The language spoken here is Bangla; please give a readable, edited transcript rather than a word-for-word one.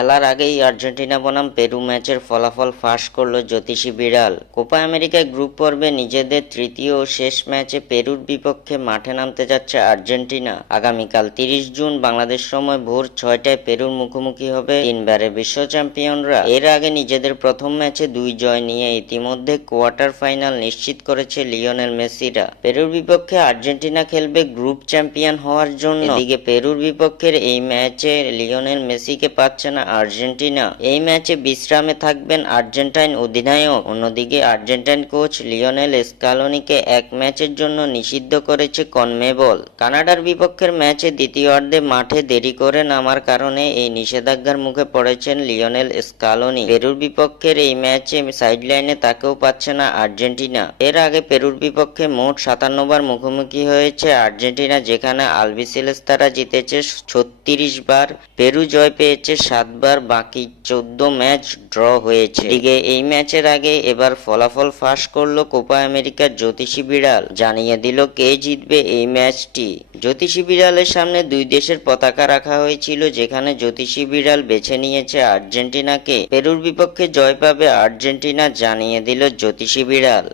খেলার আগেই আর্জেন্টিনা বনাম পেরু ম্যাচের ফলাফল ফাঁস করল জ্যোতিষী বিড়াল। কোপা আমেরিকায় গ্রুপ পর্বে নিজেদের তৃতীয় ও শেষ ম্যাচে পেরুর বিপক্ষে মাঠে নামতে যাচ্ছে আর্জেন্টিনা। আগামীকাল 30 জুন বাংলাদেশ সময় ভোর 6টায় পেরুর মুখোমুখি হবে তিনবারের বিশ্ব চ্যাম্পিয়নরা। এর আগে নিজেদের প্রথম ম্যাচে 2 জয় নিয়ে ইতিমধ্যে কোয়ার্টার ফাইনাল নিশ্চিত করেছে লিওনেল মেসিরা। পেরুর বিপক্ষে আর্জেন্টিনা খেলবে গ্রুপ চ্যাম্পিয়ন হওয়ার জন্য। এদিকে পেরুর বিপক্ষের এই ম্যাচে লিওনেল মেসিকে পাচ্ছে না আর্জেন্টিনা। এই ম্যাচে বিশ্রামে থাকবেন আর্জেন্টাইন অধিনায়ক। অন্যদিকে আর্জেন্টাইন কোচ লিওনেল স্কালোনিকে এক ম্যাচের জন্য নিষিদ্ধ করেছে কনমেবল। কানাডার বিপক্ষের ম্যাচে দ্বিতীয়ার্ধে মাঠে দেরি করে নামার কারণে এই নিষেধাজ্ঞার মুখে পড়েছেন লিওনেল স্কালোনি। পেরুর বিপক্ষের এই ম্যাচে সাইডলাইনে তাকেও পাচ্ছে না আর্জেন্টিনা। এর আগে পেরুর বিপক্ষে মোট 57 বার মুখোমুখি হয়েছে আর্জেন্টিনা, যেখানে আলবিসেলেস্তারা জিতেছে 36 বার, পেরু জয় পেয়েছে 7 বার, বাকি 14 ম্যাচ ড্র হয়েছে। এদিকে এই ম্যাচের আগে এবার ফলাফল ফাঁস করলো কোপা আমেরিকার জ্যোতিষী বিড়াল, জানিয়ে দিল কে জিতবে এই ম্যাচটি। জ্যোতিষী বিড়ালের সামনে দুই দেশের পতাকা রাখা হয়েছিল, যেখানে জ্যোতিষী বিড়াল বেছে নিয়েছে আর্জেন্টিনাকে। পেরুর বিপক্ষে জয় পাবে আর্জেন্টিনা, জানিয়ে দিল জ্যোতিষী বিড়াল।